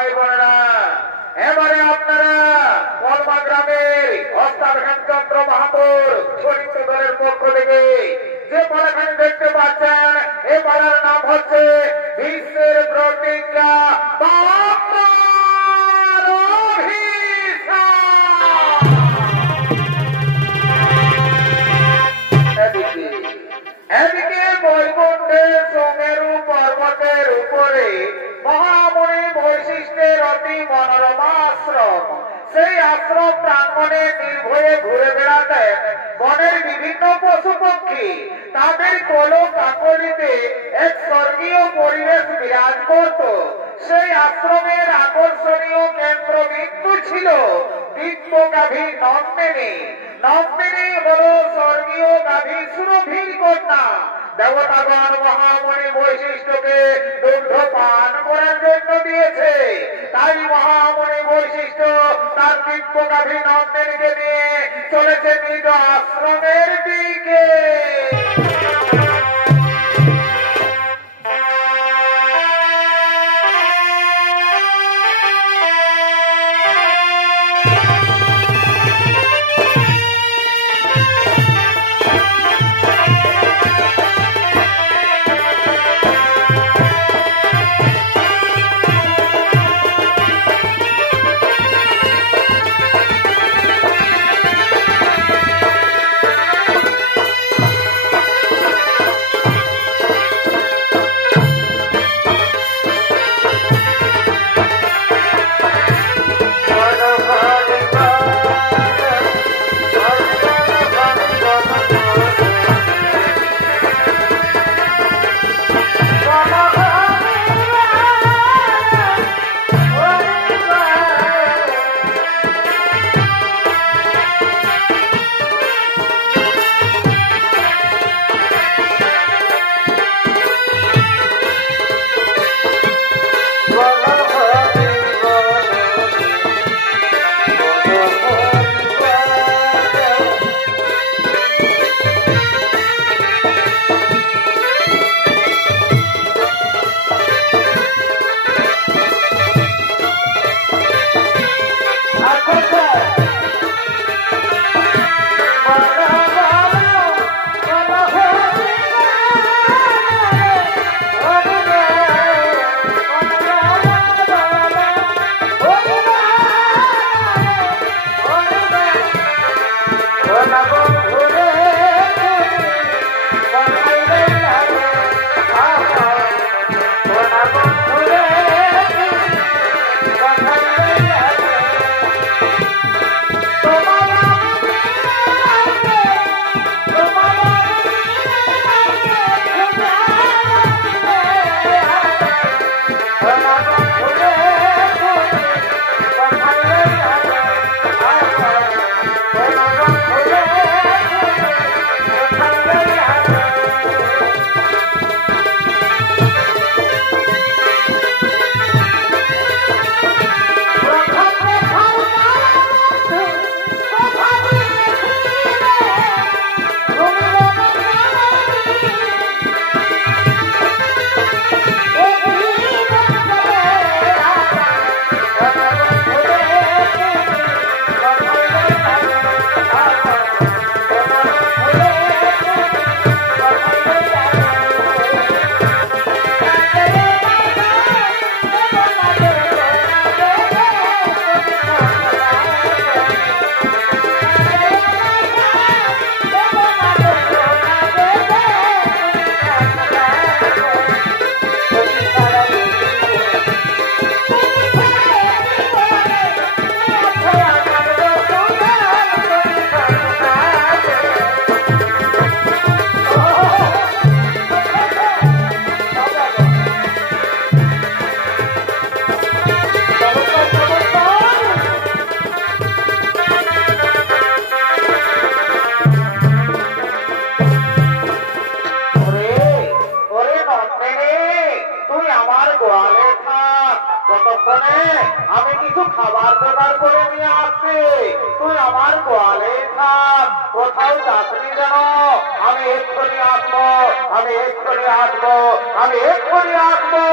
ভাই বোনেরা, এবারে আপনারা কলমা গ্রামের ওস্তাদ হেমচন্দ্র মাহাতোর চরিত্র দলের পক্ষ থেকে যে পালাখানি দেখতে পাচ্ছেন, এ পালার নাম হচ্ছে বিশ্বের প্রতিজ্ঞা বাংলার অভিশাপ। এদিকে বৈকুণ্ঠের সুমেরু পর্বতের উপরে মহামণি বৈশিষ্ট্যের অতি মনোরমা আশ্রম। সেই আশ্রম প্রাঙ্গণে নির্ভয়ে ঘুরে বেড়াতেন বনের বিভিন্ন পশু পক্ষী। তাদের কোলো কাকলিতে এক স্বর্গীয় পরিবেশ বিরাজ করত। সেই আশ্রমের আকর্ষণীয় কেন্দ্রবিন্দু ছিল দিব্য গাভী নন্দিনী। নন্দিনী হল স্বর্গীয় গাভী সুরভির কন্যা। দেবতাগণ মহামণি বৈশিষ্ট্যকে দুগ্ধ পান করার জন্য দিয়েছে। তাই মহামণি বৈশিষ্ট্য তার দিব্য গাভী নন্দিনীকে নিয়ে চলেছে নিজ আশ্রমের দিকে। আমি কিছু খাবার জোগাড় করে নিয়ে আসছি, তুই আমার গোয়ালে থাক, কোথাও যাসনি যেন। আমি এক্ষুনি আসবো, আমি এক্ষুনি আসবো, আমি এক্ষুনি আসবো।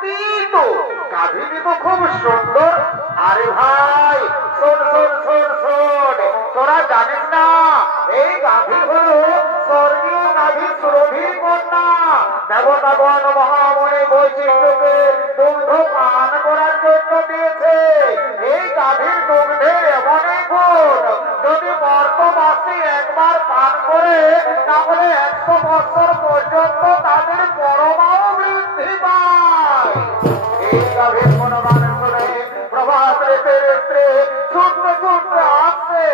সত্যি তো গাভীটি তো খুব সুন্দর। আরে ভাই শোন শোন শোন শোন, তোরা জানিস না এই গাভী হলো স্বর্গীয় গাভী সুরভির কন্যা। দেবতাগণ মহামণি বৈশিষ্ট্যকে দুগ্ধ পান করার জন্য দিয়েছে। এই গাভীর দুগ্ধের এমনই গুণ, যদি মর্তবাসী একবার পান করে তাহলে 100 বছর পর্যন্ত তাদের পরমাও বৃদ্ধি পায়। এই গাভীর গুণগান শুনে প্রভাত রেতের স্ত্রী ছুটতে ছুটতে আসছে।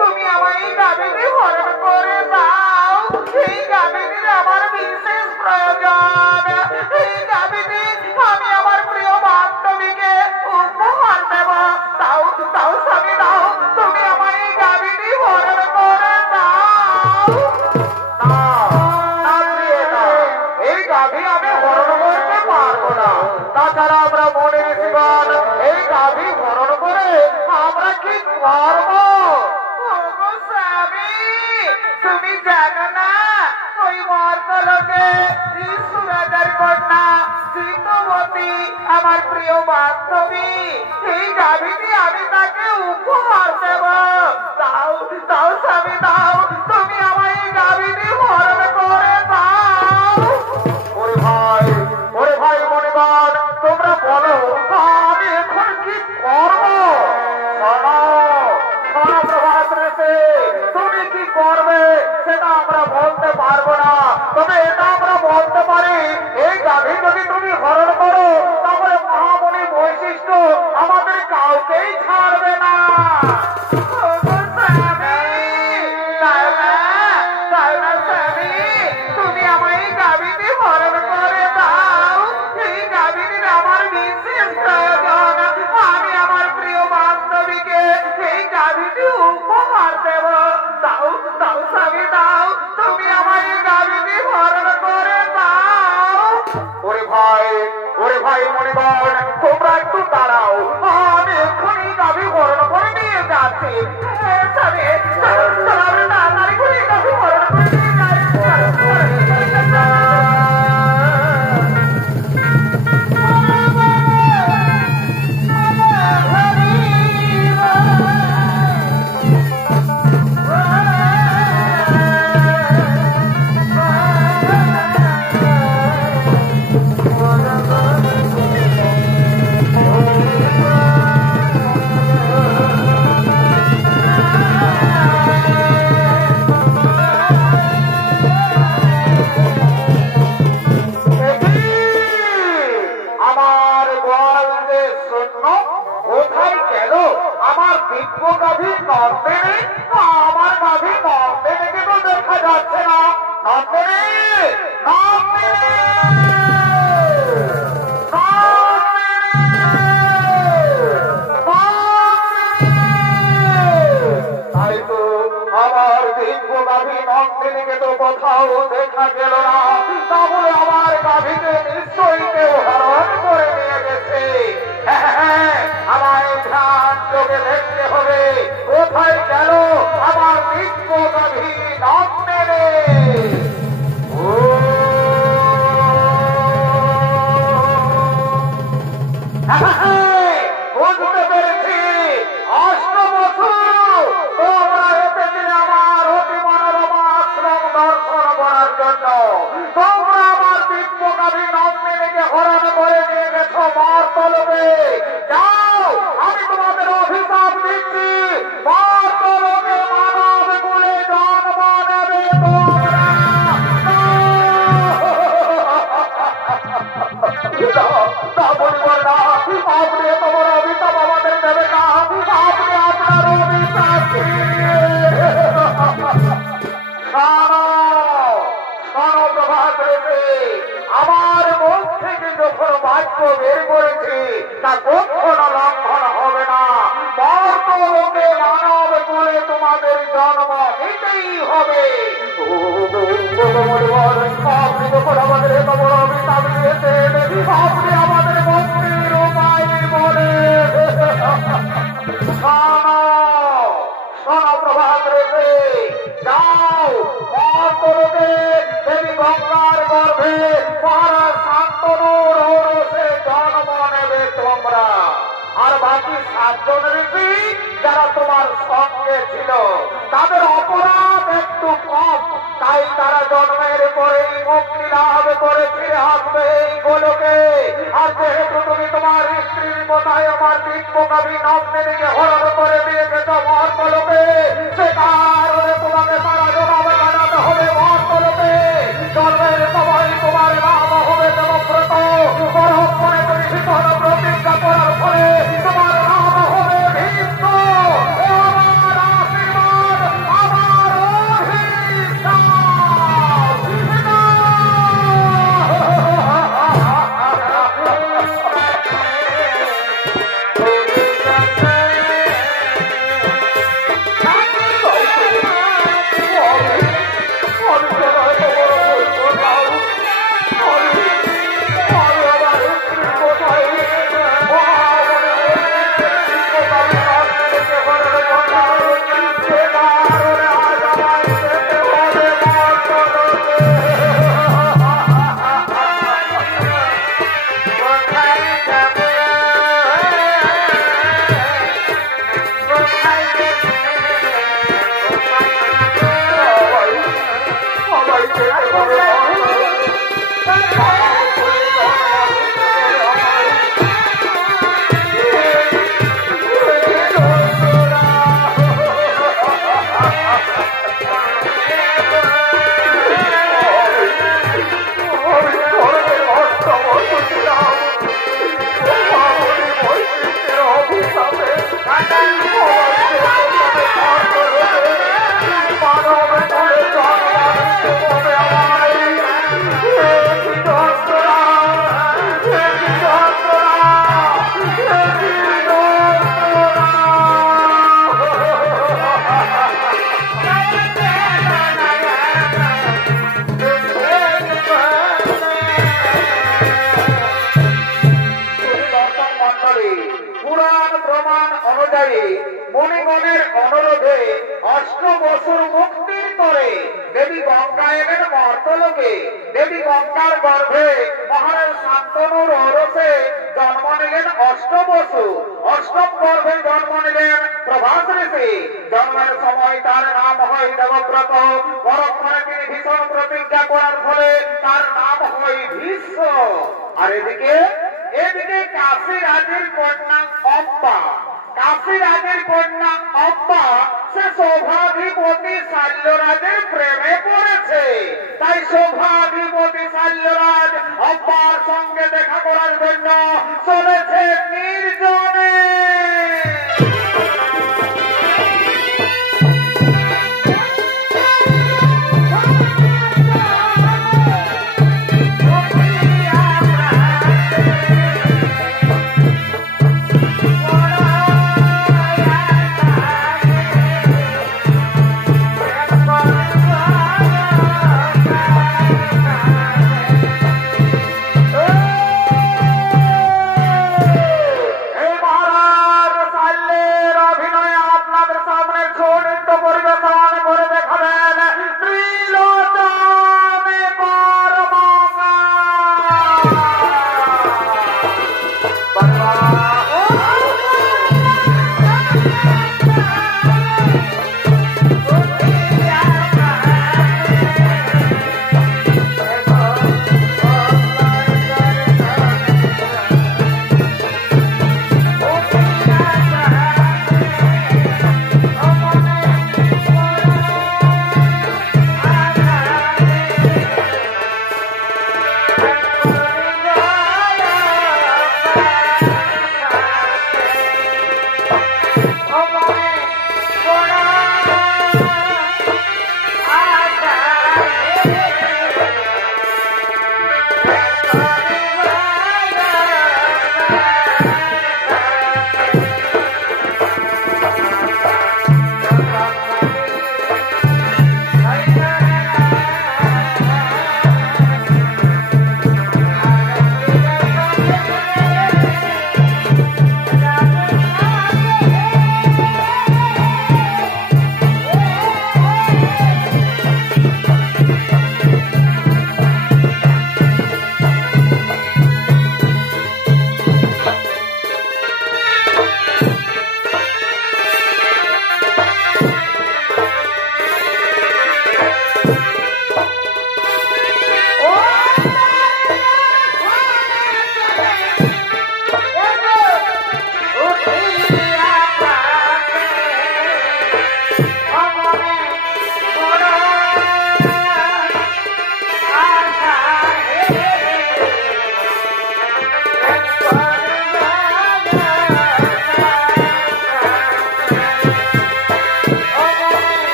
তুমি আমায় এই গাভীটি হরণ করে দাও। এই গাভীটির আমার বিশেষ প্রয়োজন। এই গাভীটি আমি আমার প্রিয় বান্ধবীকে উপহার দেব। দাও দাও স্বামী দাও, তুমি আমায় এই গাভীটি হরণ করে দাও। না প্রিয় না, এই গাভী আমি হরণ করতে পারবো না। তাছাড়া আমরা মনে ঋষিগণ এই গাভী হরণ করে আমরা কি করবো? তুমি জানো না ওই মর্তলোকে ঈশ্বরাজার কন্যা সীতবতী আমার প্রিয় বান্ধবী, এই গাভীটি আমি তাকে উপহার দেব। দাও দাও স্বামী দাও, তুমি আমার এই গাভীটি হরণ করে দাও। ওরে ভাই মনিগণ, তোমরা বলো আমি এখন কি করবো? প্রভাত রেখে তুমি কি করবে সেটা আমরা বলতে পারবো না, তবে এটা আমরা বলতে পারি এই গাভী যদি তুমি হরণ করো তাহলে মহামণি বৈশিষ্ট্য আমাদের কাউকেই ছাড়বে না। তুমি আমার এই গাভীটি হরণ করে দাও। এই গাভীটির আমার বিশেষ প্রয়োজন। আমি আমার প্রিয় বান্ধবীকে এই গাভীটি উপহার দেব। দাও দাও স্বামী দাও, তুমি আমার এই গাভীটি হরণ করে দাও। ওরে ভাই মনিগণ, তোমরা একটু দাঁড়াও, আমি এক্ষুনি গাভী হরণ করে নিয়ে যাচ্ছি। তাড়াতাড়ি করে গাভী হরণ করে নিয়ে কোথাও দেখা গেল না, তাহলে আমার গাভীকে নিশ্চয়ই কেউ হরণ করে নিয়ে গেছে। আমায় ধ্যান চোখে দেখতে হবে কোথায় গেল আমার দিব্য গাভী নন্দিনী। বুঝতে পেরেছি, অষ্টবসু তোমরা এসেছিলে আমার অতি মনোরমা আশ্রম দর্শন করার জন্য। তোমরা আমার দিব্য গাভী নন্দিনীকে হরণ করে নিয়ে গেছো মর্তলোকে। যাও, আমি তোমাদের অভিশাপ দিচ্ছি, মর্তলোকে মানব কুলে জন্ম নেবে তোমরা। আপনি এত বড় অভিশাপ আমাদের দেবে না, আপনি আপনার অভিশাপ প্রভাত রেখে আমার মুখ থেকে যখন বাক্য বের করেছি তা কখনো লঙ্ঘন হবে না। মর্তলোকে মানব কুলে তোমাদের জন্ম নিতেই হবে। যাও মহাতরকে দেবী গঙ্গার গর্ভে মহারাজ শান্তনুর ঔরসে জন্ম নেবে তোমরা। আর বাকি 7 জন ঋষি যারা তোমার সঙ্গে ছিল তাদের অপরাধ একটু কম, তাই তারা জন্মের পরেই মুক্তি লাভ করে ফিরে আসবে এই গোলকে। আর যেহেতু তুমি তোমার স্ত্রীর কোথায় আমার দিব্য কবি নন্দিনীকে হরণ করে দিয়ে গেছ মহর্তলোকে, সে কারণে তোমাকে তারা জবাব জানাতে হবে মহর্তলোকে। জন্মের সময় তোমার নাম হবে দেবব্রত, পরক্ষণে তুমি শীতল প্রতিজ্ঞা করার ফলে তোমার নাম হবে ভীষ্ম। আমার আশীর্বাদ, আমার অভিশাপ। পুরাণ প্রমাণ অনুযায়ী মণিগণের অনুরোধে 8 বছর মুক্তির পরে দেবী গঙ্গা এলেন মর্তলোকে। দেবী গঙ্গার গর্ভে মহারাজ শান্তনুর ঔরসে জন্ম নিলেন 8 বসু। 8ম গর্ভে জন্ম নিলেন প্রভাস ঋষি। জন্মের সময় তার নাম হয় দেবব্রত, পরক্ষণে তিনি ভীষণ প্রতিজ্ঞা করার ফলে তার নাম হয় ভীষ্ম। আর এদিকে কাশী রাজের কন্যা অম্বা, কাশী রাজের কন্যা অম্বা সে সৌভাধিপতি শাল্যরাজের প্রেমে পড়েছে। তাই সৌভাধিপতি শাল্যরাজ অম্বার সঙ্গে দেখা করার জন্য চলেছে নির্জনে।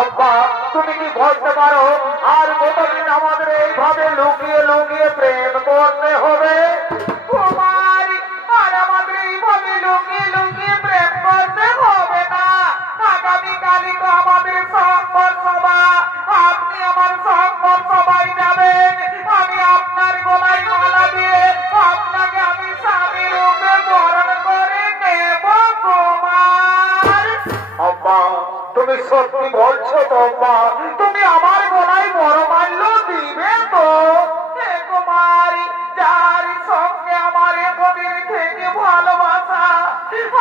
আব্বা তুমি কি বলতে পারো আর কতদিন আমাদের এইভাবে লুকিয়ে লুকিয়ে প্রেম করতে হবে? কুমারী, আর আমাদের এইভাবে লুকিয়ে লুকিয়ে প্রেম করতে হবে না। আগামীকালই তো আমাদের সংবর সভা, আপনি আমার সংবর সভায় যাবেন। আমি আপনার গলায় মালা দিয়ে আপনাকে আমি স্বামী রূপে বরণ করে নেব কুমার। আব্বা তুমি সত্যি বলছো তো আব্বা? তুমি আমার গলায় বড় মাল্য দিবে তো? হে কুমারী, যার সঙ্গে আমার এতদিন থেকে ভালোবাসা,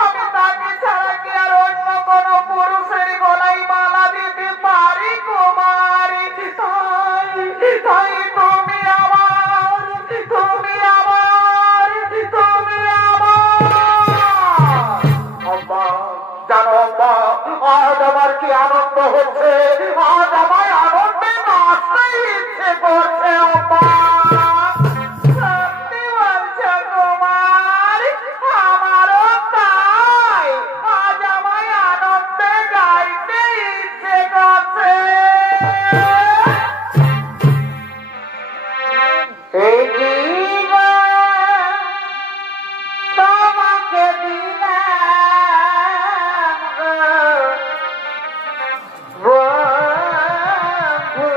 আমি তাকে ছাড়া কি আর অন্য কোন পুরুষের গলায় মালা দিতে পারি কুমারী? তাই তাই তুমি আমার, তুমি আমার, তুমি আমার। আব্বা জানো আব্বা আজ আমার কি আনন্দ হচ্ছে, আজ আমার আনন্দে নাচতে ইচ্ছে করছে আব্বা। সত্যি বলছো কুমার? আমারও তাই, আজ আমায় আনন্দে গাইতে ইচ্ছে করছে। এই জীবন তোমাকে দিলাম গো বন্ধু,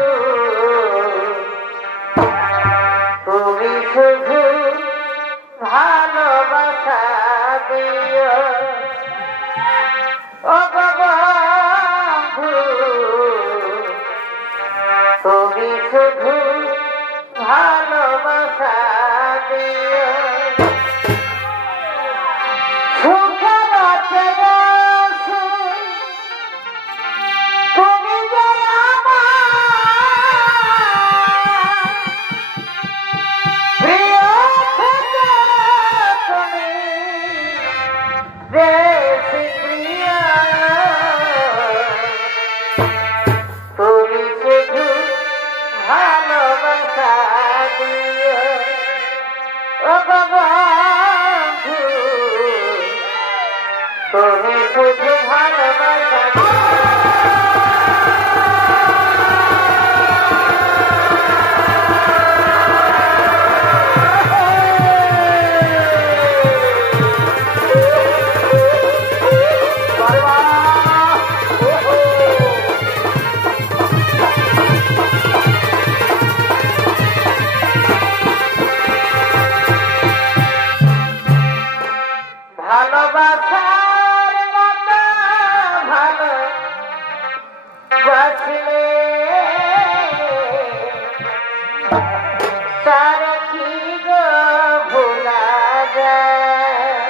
তুমি শুধু ভালোবাসা দিও ও গো বন্ধু, তুমি শুধু ভালোবাসা দিও। সুখে বাঁচে বসে তুমি যে আমার প্রিয় থেকে, তুমি বেশি প্রিয়, তুমি শুধু ভালোবাসা দিও ও বন্ধু, তুমি শুধু ভালোবাসা দিও। ভালোবাসার মতো ভালোবাসলে তার কি গো ভোলা যায়?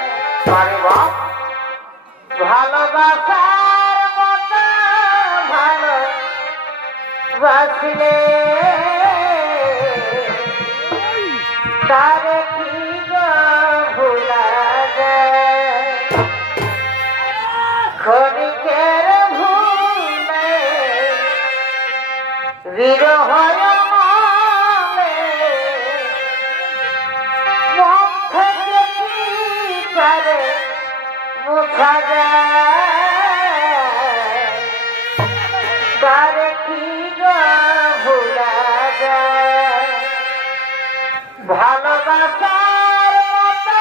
ভালোবাসার মতো ভালোবাসলে তার কি গো ভোলা যায়? ক্ষণিকের ভুলে বিরহ মনে মন থেকে কি করে মুছা যায়? তার কি গো ভোলা যায়? ভালোবাসার মতো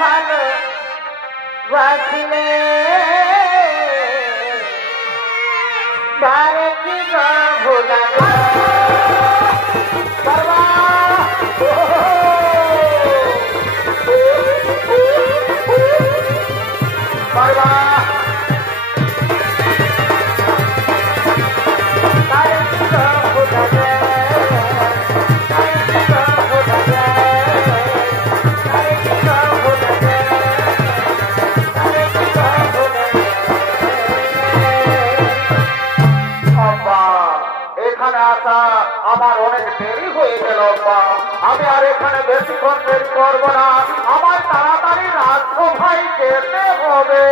ভালোবাসলে তার কি গো ভোলা যায়? আমার অনেক দেরি হয়ে গেল আব্বা, আমি আর এখানে বেশিক্ষণ দেরি করবো না, আমার তাড়াতাড়ি রাজসভায় যেতে হবে।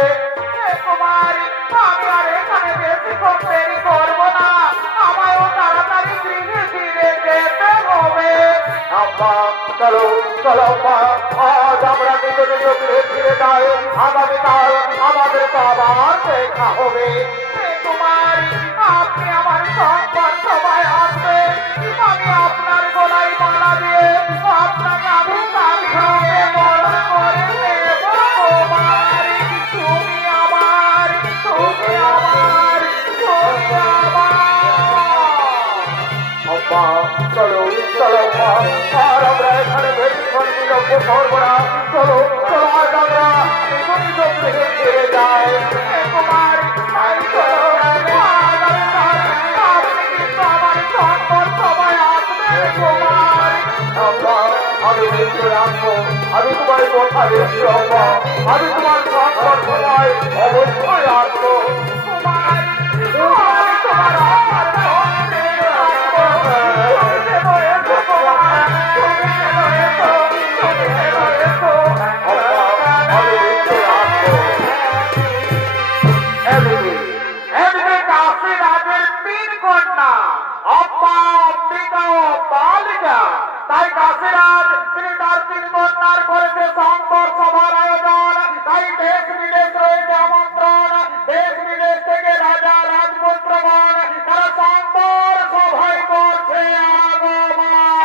কুমারী, আমি আর এখানে বেশিক্ষণ দেরি করবো না, আমায়ও তাড়াতাড়ি ধীরে ধীরে যেতে হবে। আব্বা চলো চলো আব্বা, আজ আমরা দুজনে ধীরে ধীরে যাই, আগামীকাল আমাদের তো আবার দেখা হবে। কুমারী, মা চলো চলো মা আর আমরা এখানে বেশিক্ষণ বিলম্ব করবো না চলো চলো আজ আমরা নিগমিত গৃহে ফিরে যাই কুমার তাই চলো আজ আপনি কিন্তু আমার সংকট সবাই আসবেন কুমার আমি নিশ্চয় আসবো আমি তোমার কথা বেশি হব আমি তোমার সংকট সময় অবশ্যই আসবো কুমার আমি তোমার তাই কাশীরাজ তিনি তার 3 কন্যার করেছে সংবর সভার আয়োজন তাই দেশ বিদেশ রয়েছে আমন্ত্রণ দেশ বিদেশ থেকে রাজা রাজপুত্রগণ তারা সংবর সভায় করছে আগমন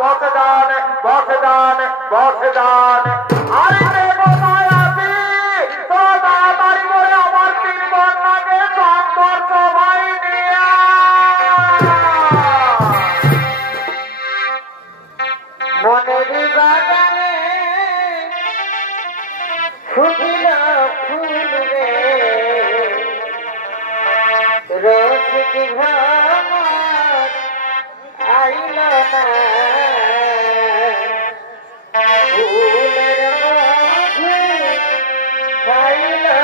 বসে যান বসে যান। আরে কোথায় আছি তো তাড়াতাড়ি করে আমার তিন কন্যাকে সম্পর্ক সবাই নিয়ে মনের বাগানে ফুটিল ফুল রে রসিক ভ্রমর আইল না ফুলের মধু খাইল না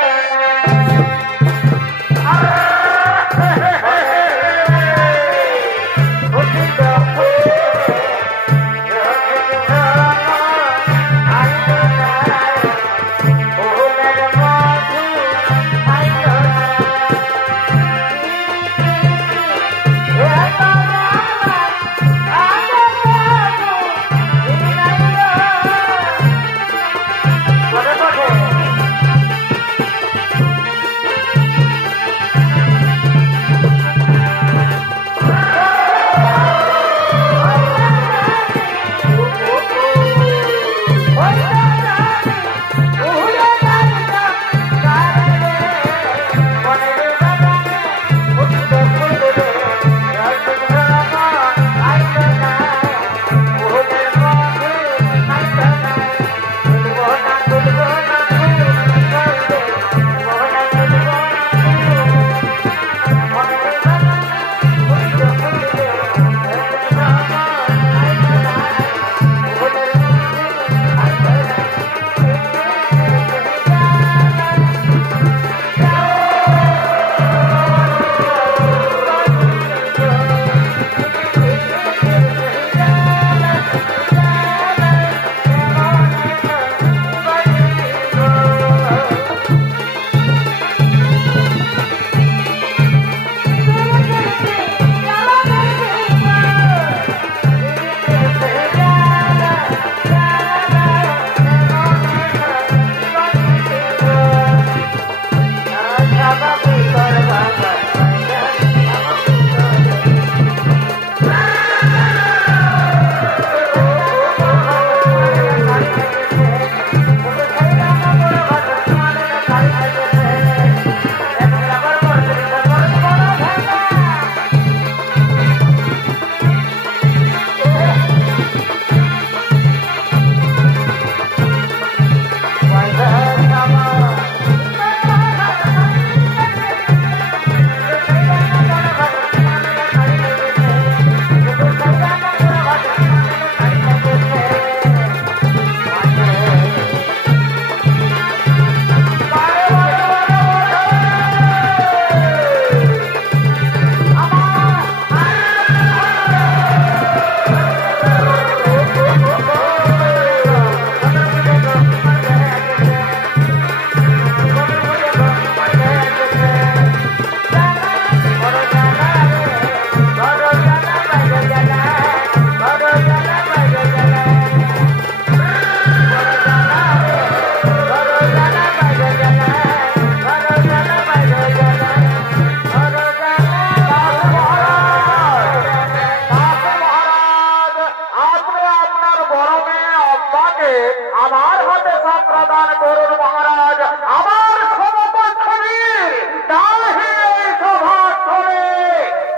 আমার হাতে প্রদান করুন মহারাজ। আমার সমপক্ষীর ডালহি এই সভাস্থলে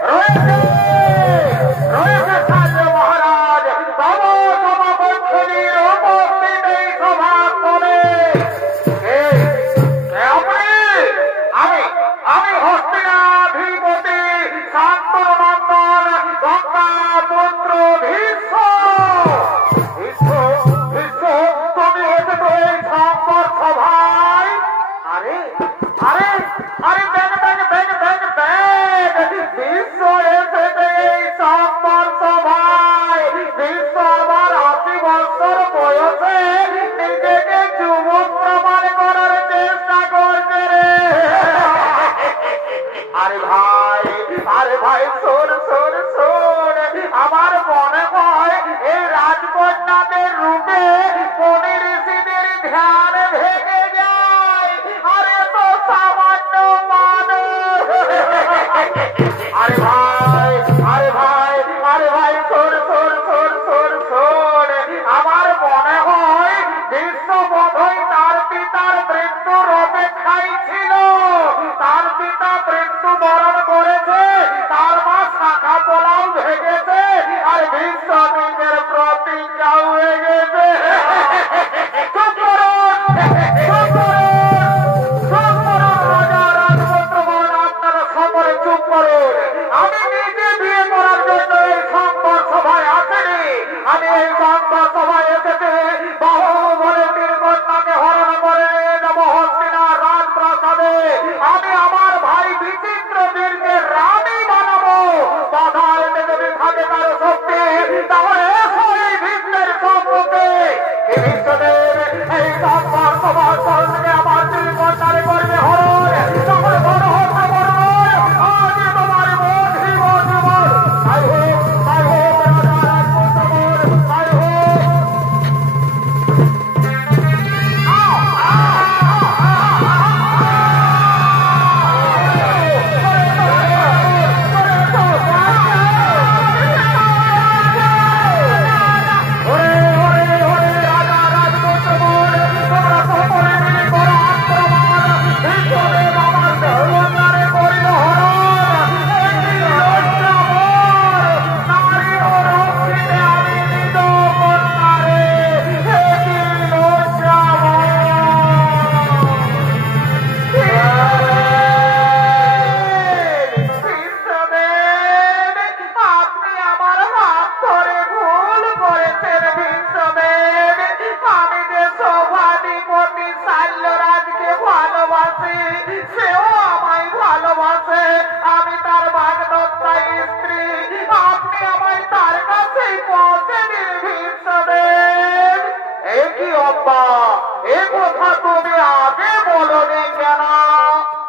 রয়েছে সাহায্য মহারাজ। তব সমপক্ষীর উপস্থিত এই সভাস্থলে আমি হস্তিনাধিপতি শান্তনন্দন গঙ্গা পুত্র ভীষ্ম। আরে ভাই শোন শোন শোন, আমার মনে সেও আমায় ভালোবাসে, আমি তার বাগদত্তাই স্ত্রী। আপনি আমায় তার কাছেই পৌঁছে দিন ভীষ্মদেব। এ কি অব্বা, এ কথা তুমি আগে বলনি কেন?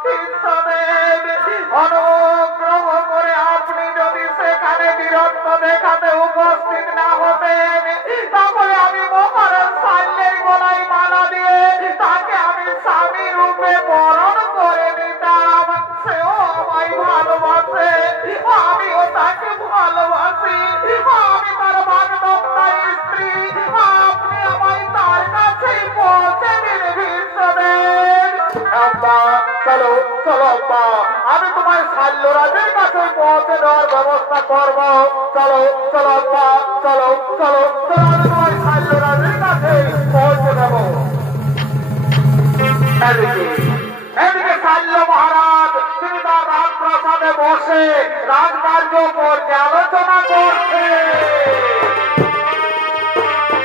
ভীষ্মদেব, অনুগ্রহ করে আপনি যদি সেখানে বীরত্ব দেখাতে উপস্থিত না হতেন, তাহলে আমি মহারাজ শাল্যের গলায় মালা দিয়ে তাকে আমি স্বামী রূপে বরণ করে নিতাম। সেও আমায় ভালোবাসে, আমিও তাকে ভালোবাসি, আমি তার বাগদত্তাই স্ত্রী। আপনি আমায় তার কাছেই পৌঁছে দিন ভীষ্মদেব। আব্বা চলো চলো আব্বা, আমি তোমার শাল্যরাজের কাছে পৌঁছে দেওয়ার ব্যবস্থা করব। চলো চলো আব্বা, চলো চলো চলো, আমি তোমার শাল্যরাজের কাছে পৌঁছে দেবো। এদিকে শাল্য মহারাজ তিনি তার রাজপ্রাসাদে বসে রাজকার্য পর্যালোচনা করছে।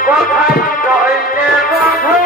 কোথায় রইলে বন্ধু,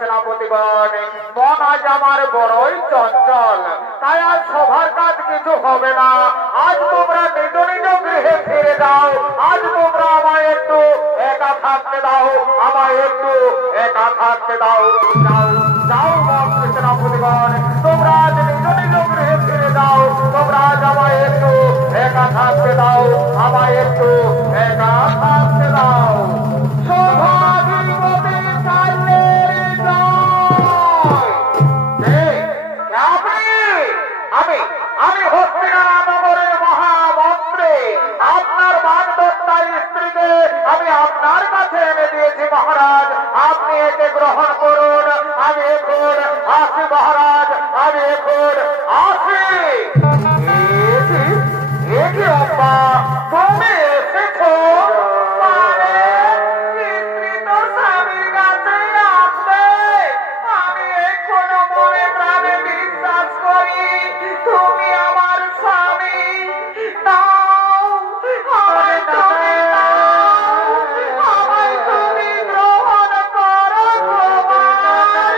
সেনাপতিগণ, মন আজ আমার বড়ই চঞ্চল, তাই আজ সভার কাজ কিছু হবে না। আজ তোমরা নিজ নিজ গৃহে ফিরে যাও। আজ তোমরা আমায় একটু একা থাকতে দাও, আমায় একটু একা থাকতে দাও। যাও যাও মন্ত্রী সেনাপতিগণ, তোমরা আজ নিজ নিজ গৃহে ফিরে যাও। তোমরা আজ আমায় একটু একা থাকতে দাও, আমায় একটু একা থাকতে দাও। আমি হস্তিনানগরের মহামন্ত্রী, আপনার বাগদত্তার স্ত্রী করিতে আমি আপনার কাছে এনে দিয়েছি মহারাজ, আপনি একে গ্রহণ করুন। আমি এখন আসি মহারাজ, আমি এখন আসি। একে অব্বা তুমি এসেছো? মানে স্ত্রী তো স্বামীর কাছে আসবে। আমি এখনো মনে প্রাণে বিশ্বাস করি তুমি আমার স্বামী। নাও, আমায় তুমি নাও, আমায় তুমি গ্রহণ করো কুমার।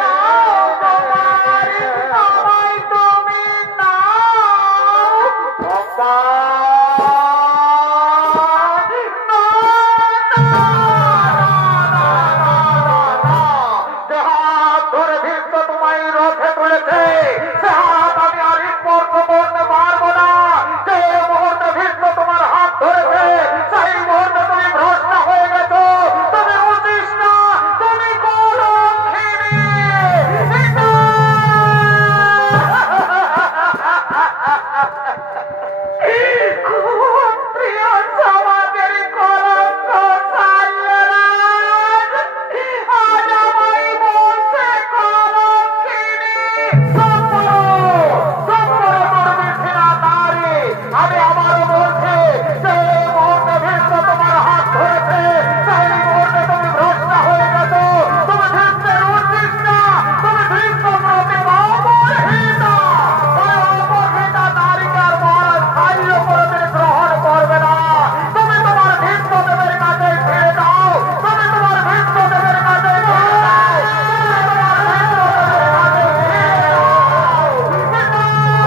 নাও কুমার, আমায় তুমি নাও। অব্বা প্রিয় সমাজের কলঙ্ক সারিয়ারাজ, আজ আমায় বলছে কলঙ্কিনী। আমি আবারও বলছি, সেই মুহূর্তে ভীষ্ম তোমার হাত ধরেছে, সেই মুহূর্তে তুমি ভ্রষ্ট হয়ে গেছো। তুমি ভীষ্মের উচিত না, তুমি ভীষ্ম প্রতিমা অপরহিতা। তুমি অপরহিতা নারিকার মহারাজ সাহায্য করে তিনি গ্রহণ করবে না। তুমি তোমার ভীষ্মদেবের কাছে ফিরে যাও, তুমি তোমার ভীষ্মদেবের কাছে ফিরে যাও, তুমি তোমার ভীষ্মদেবের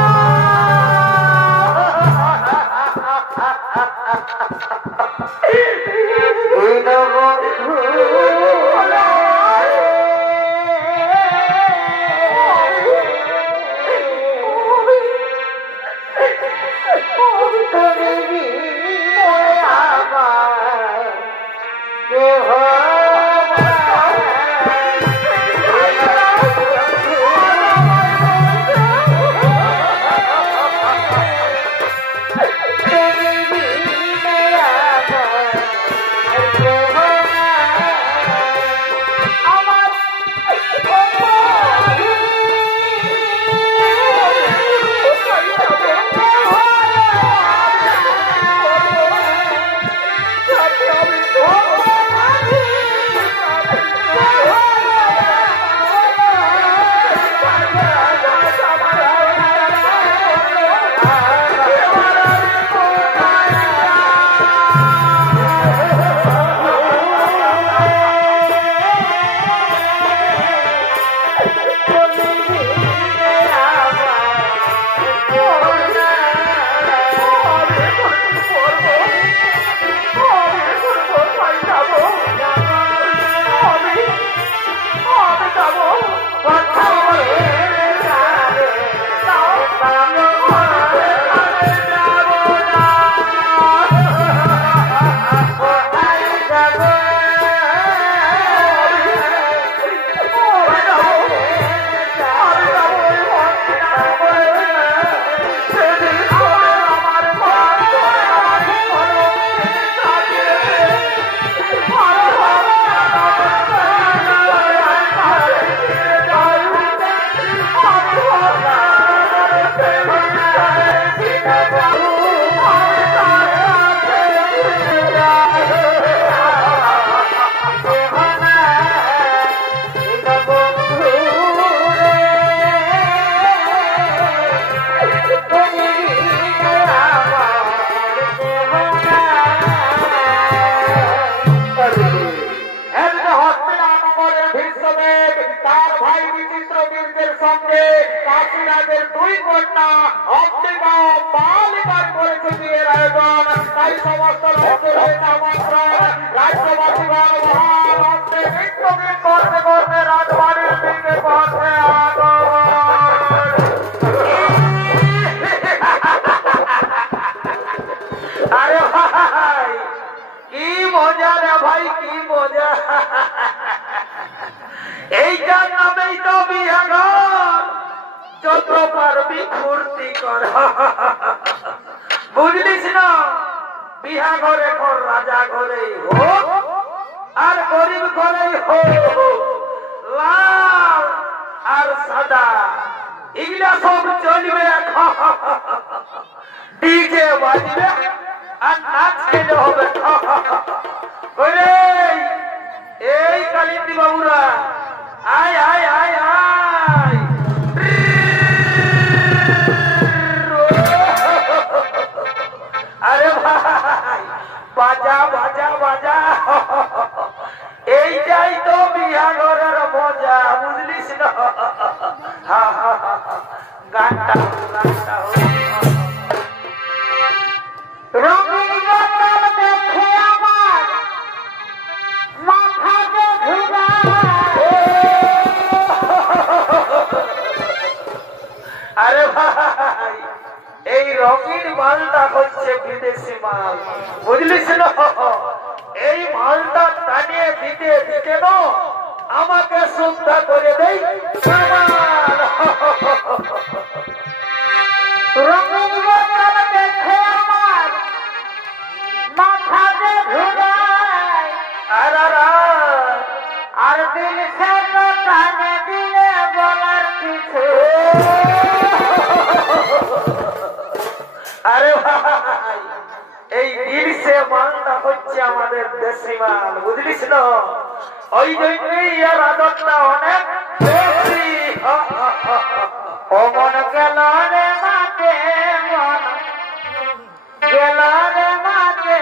কাছে কাশীনাথের দুই কন্যা অম্বিকা ও বালিকার করেছে বিয়ের আয়োজন। তাই সমস্ত রাজ্যের আমন্ত্রণ, রাজ্যবাসীগণ মহানন্দে নৃত্যগীত করতে করতে রাজবাড়ির দিকে পথে আগমন। আরে ভাই কি মজা রে ভাই, কি মজা! এইটার নামেই তো বিহাঘর, যত পারবি ফুর্তি কর। বুঝলিস না, বিহা ঘরে ঘর রাজা ঘরেই হোক আর গরিব ঘরেই হোক, লাল আর সাদা এগুলা সব চলবে। ডিজে বাজবে আর নাচ খেলে হবে। এই কালিন্দী বাবুরা আয় আয় আয় আয়, আরে ভাই বাজা বাজা বাজা, এইটাই তো বিয়া ঘরের মজা, বুঝলিস না? গানটা গানটা রঙিন বোতল দেখে আমার মাথা যে ঘুরায়। আরে ভাই এই রঙিন মালটা হচ্ছে বিদেশি মাল, বুঝলিস না? এই মালটা টানিয়ে দিতে দিতে না আমাকে শ্রদ্ধা করে দেই। রঙিন বোতল দেখে আমার মাথা যে ঘুরায়, আর দিল সে তো টানে দিলে বলার কিছু। আরে ভাই এই দিলসে মালটা হচ্ছে আমাদের দেশি মাল, বুঝলিস না? ওই জন্যই এর আদরটা অনেক বেশি। ও মন গেল রে মাঝে, মন গেল রে মাঝে,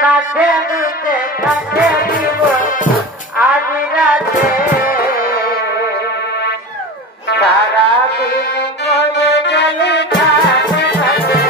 নাচে দুতে কাছে দিব আজ রাতে, সারা দিন মরে গেলে কাছে কাছে।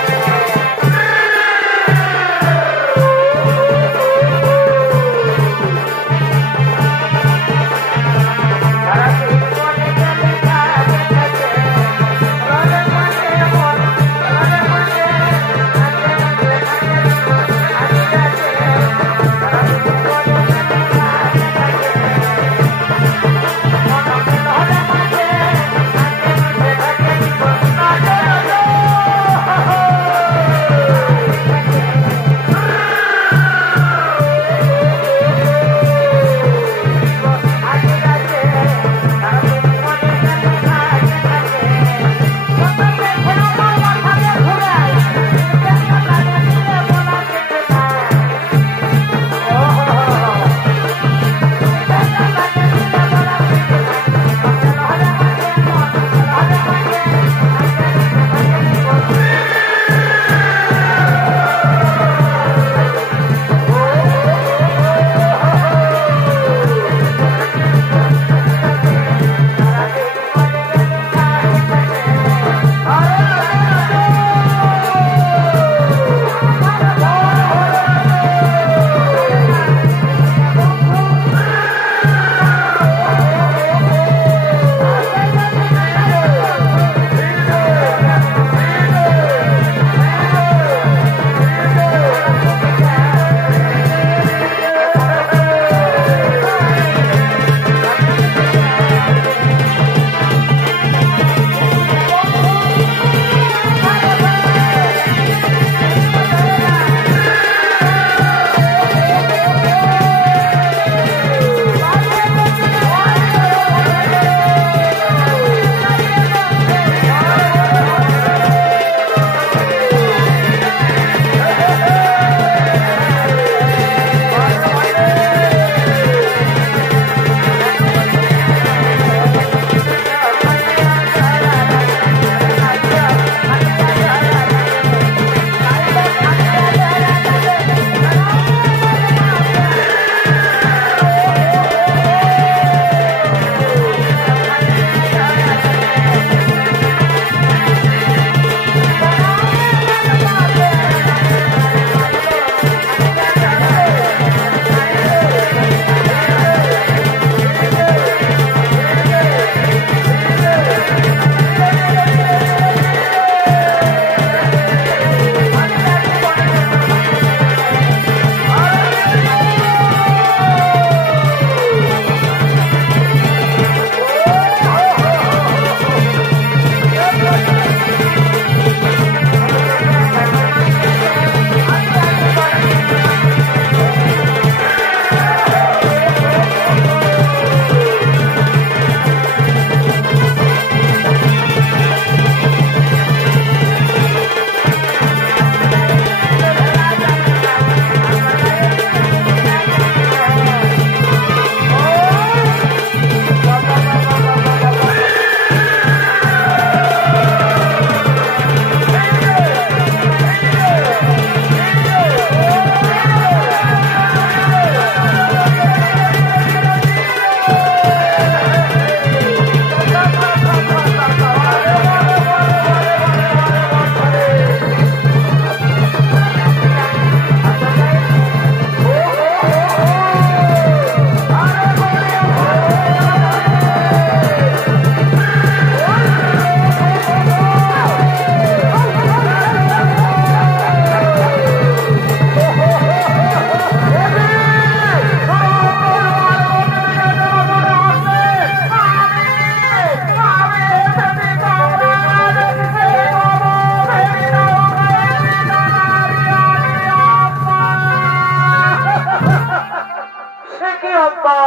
অব্বা,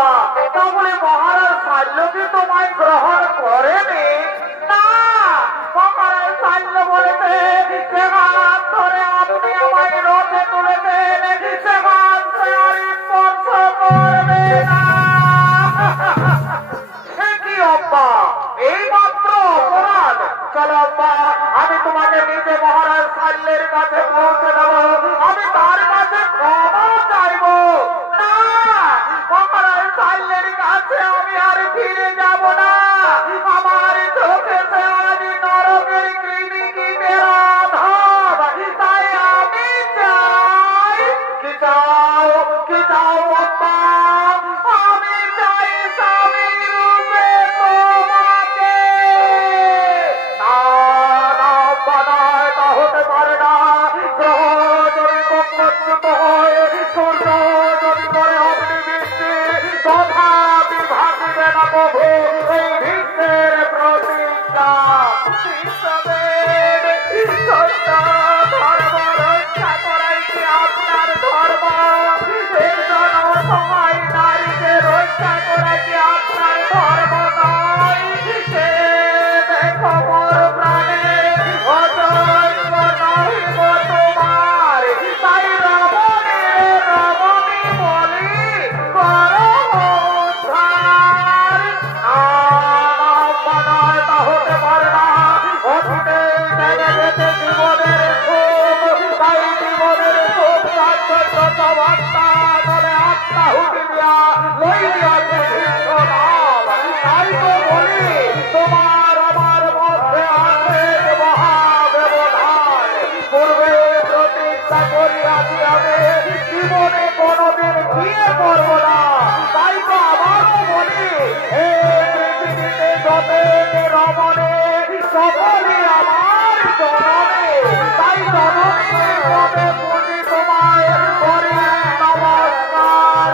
তাহলে মহারাজ শাল্য কি তোমায় গ্রহণ করেনি? না, মহারাজ শাল্য বলেছে সেখান ধরে আপনি আমায় রথে তুলেছেন, সেখান সে আর স্পর্শ করবে না। সে কি অব্বা, এই মাত্র অপরাধ? চলো অব্বা, আমি তোমাকে নিজে মহারাজ শাল্যের কাছে পৌঁছে দেবো, আমি তার কাছে ক্ষমা চাইব। না, মহারাজ শাল্যের কাছে আমি আর ফিরে যাব না। আমার চোখে সে আজ নরকের কৃমি কীটের আধার, তাই আমি চাই। কি চাও, কি চাও অব্বা? আমি চাই স্বামী রূপে তোমাকে। না না অব্বা, নয়, তা হতে পারে না। গ্রহ যদি কক্ষচ্যুত হয়, সূর্য যদি করে অগ্নিবৃষ্টি, তথাপি ভাসিবে না প্রভু এই ভীষ্মের প্রতিজ্ঞা। ভীষ্মদেব, সত্য ধর্ম রক্ষা করাই কি আপনার ধর্ম? একজন অসহায় নারীকে রক্ষা করা কি আপনার ধর্ম নয়? সে দেখো মোর প্রাণে অযোগ্য নহিব তোমার, তাই রমণীর রমণী বলি করো উদ্ধার। নয়, তা হতে পারে না। অতীতে জেনে গেছে জীবনের সুখ, তাই জীবনের সুখ রাক্ষসত্ব আত্মা তলে আত্মাহুতি দিয়া লইয়াছে ভীষ্ম নাম। তাই তো বলি তোমার আমার মধ্যে আছে মহাব্যবধান। পূর্বে প্রতিজ্ঞা করিয়াছি আমি জীবনে কোনদিন বিয়ে করব না। তাই তো আবারও বলি, হে পৃথিবীতে যত রমণী সকলই আমার জননী। তাই জননীর পদে পুঁজি তোমায় করি নমস্কার।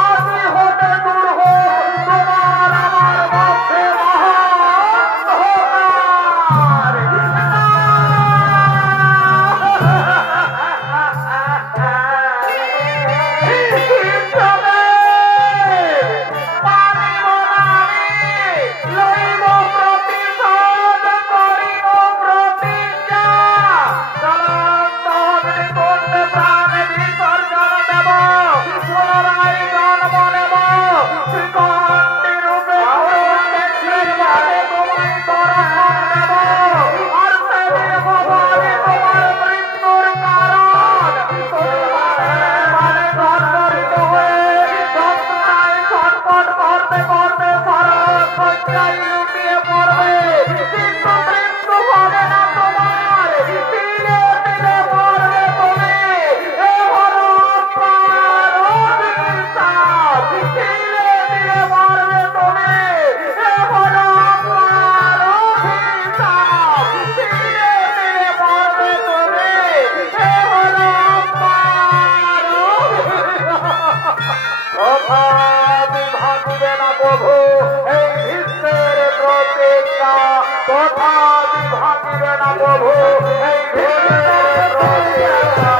আজি হতে দূর হোক তোমার আমার মধ্যে মহান্ধকার। মানিব না আমি, লইব প্রতিশোধ, করিব প্রতিজ্ঞা। জ্বলন্ত অগ্নিকুণ্ডে প্রাণ বিসর্জন দেব, পুনরায় জন্ম নেব। শ্রীকণ্ঠী রূপে শ্রীবারে তোমায় দর্শন দেব। আর সেদিন হব আমি তোমার মৃত্যুর কারণ। তুমি মানে জর্জরিত হয়ে যন্ত্রণায় ছটফট করতে করতে সরসজ্জায় লুটিয়ে পড়বে, কিন্তু মৃত্যু হবে না তোমার। ধীরে ধীরে মরবে তুমি, এ হলো আপনার অভিশাপ। ধীরে ধীরে মরবে তুমি, এ হলো আপনার অভিশাপ। ধীরে ধীরে মরবে তুমি, এ হলো আপনার অভিশাপ। তথাপি ভাঙবে না প্রভু এই ভীষ্মের প্রতিজ্ঞা। তথাপি ভাঙবে না প্রভু এই ভীষ্মের প্রতিজ্ঞা।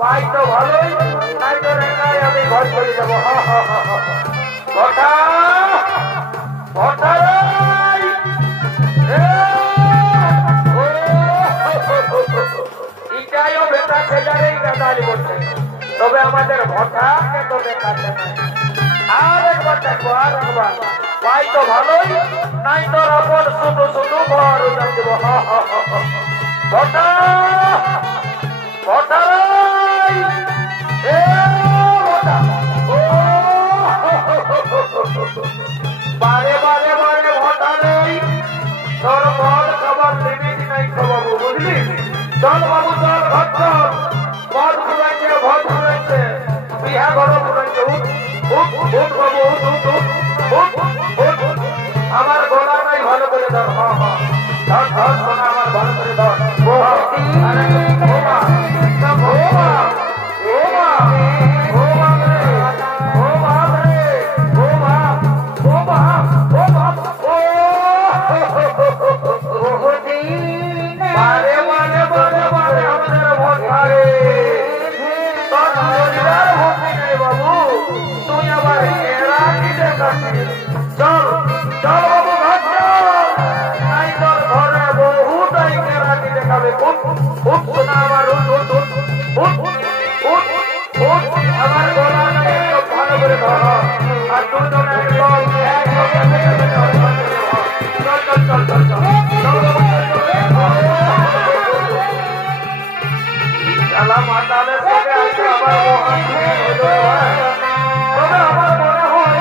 পাই তো ভালোই, তাই তো রেখায় আমি ঘর চলে যাবো। কথা কথা ইটাইও বেটা ছেলেরই গাদালি বলছে, তবে আমাদের ভটাকে তো দেখাচ্ছে না। আর একবার দেখবো, আর একবার পাই তো ভালোই, নাই তো আপন শুধু শুধু ঘর উঠাই দেব। ভটা ভটা এ ভটা ও চল বাবু চল ঘর চল ঘর ঘুরাইছে ঘর ঘুরাইছে বিহা ঘর ঘুরাইছে উঠ উঠ বাবু উঠ উঠ উঠ উঠ উঠ আমার গলা নাই ভালো করে ধর হ্যাঁ হ্যাঁ ধর ধর সোনা আমার ভালো করে ধর আরে ওমা ওমা ওমা ওমা রে ওমা রে ওমা ওমা ওমা ও মারে মারে মারে মারে আমাদের ভোট ছাড়ে তোর পরিবার ভোট নেই বাবু তুই আবার এরা কি দেখাচ্ছিস চল চল বাবু ঘর চল নাই তোর ঘরে বহু তাই কেরাটি দেখাবে উঠ উঠ শোনা আমার উঠ উঠ উঠ উঠ উঠ উঠ আমার গলা নাই ভালো করে ধর আর দুজন একদম চল চল চল চল চল শালা মাতালের সাথে আছে আমার মোহন তবে আমার মনে হয়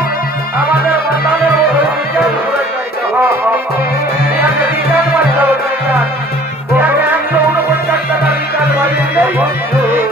আমাদের মাতালের ওই বিচার ঘুরে যাইতে ইয়াকে রিটার্ন মারতে হবে রিটার্ন 149 টাকা রিটার্ন বাড়িয়ে